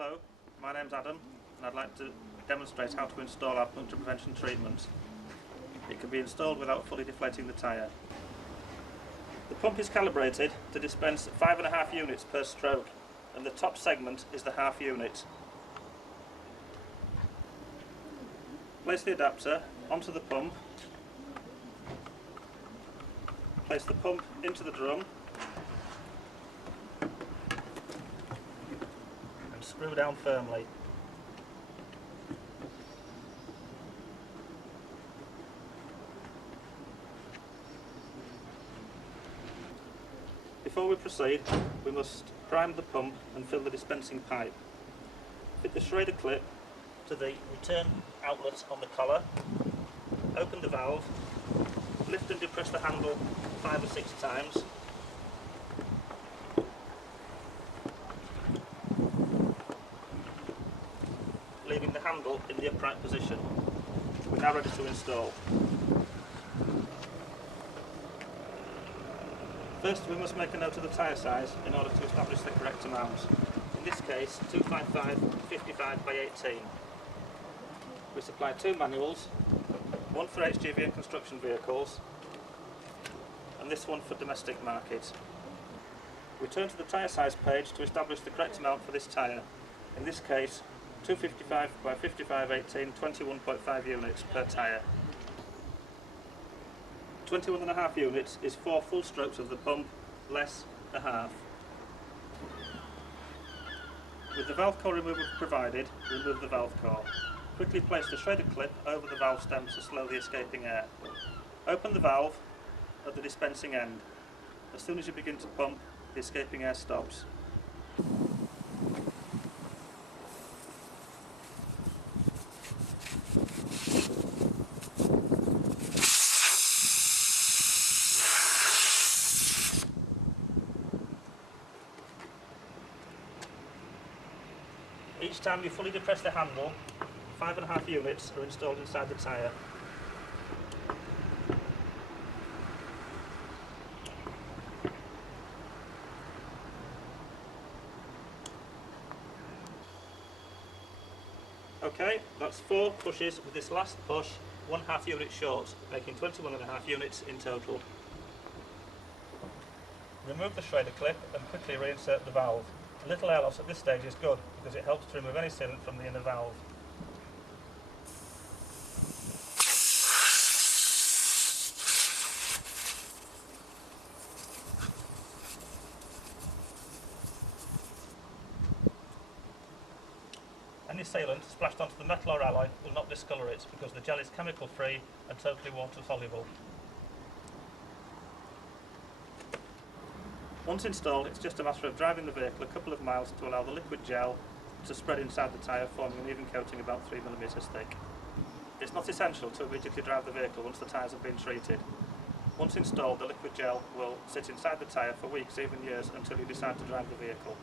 Hello, my name's Adam and I'd like to demonstrate how to install our puncture prevention treatment. It can be installed without fully deflating the tyre. The pump is calibrated to dispense 5.5 units per stroke and the top segment is the half unit. Place the adapter onto the pump, place the pump into the drum and screw down firmly. Before we proceed, we must prime the pump and fill the dispensing pipe. Fit the Schrader clip to the return outlet on the collar, open the valve, lift and depress the handle 5 or 6 times, leaving the handle in the upright position. We're now ready to install. First we must make a note of the tyre size in order to establish the correct amount. In this case 255 55 by 18. We supply 2 manuals, one for HGV and construction vehicles and this one for domestic market. We turn to the tyre size page to establish the correct amount for this tyre. In this case 255 by 55 18, 21.5 units per tyre. 21.5 units is 4 full strokes of the pump less a half. With the valve core remover provided, remove the valve core. Quickly place the Schrader clip over the valve stem to slow the escaping air. Open the valve at the dispensing end. As soon as you begin to pump, the escaping air stops. Each time you fully depress the handle, 5.5 units are installed inside the tyre. Okay, that's 4 pushes with this last push 1/2 unit short, making 21.5 units in total. Remove the Schrader clip and quickly reinsert the valve. A little air loss at this stage is good because it helps to remove any sealant from the inner valve. Any sealant splashed onto the metal or alloy will not discolour it because the gel is chemical free and totally water soluble. Once installed, it's just a matter of driving the vehicle a couple of miles to allow the liquid gel to spread inside the tyre, forming an even coating about 3 mm thick. It's not essential to immediately drive the vehicle once the tyres have been treated. Once installed, the liquid gel will sit inside the tyre for weeks, even years, until you decide to drive the vehicle.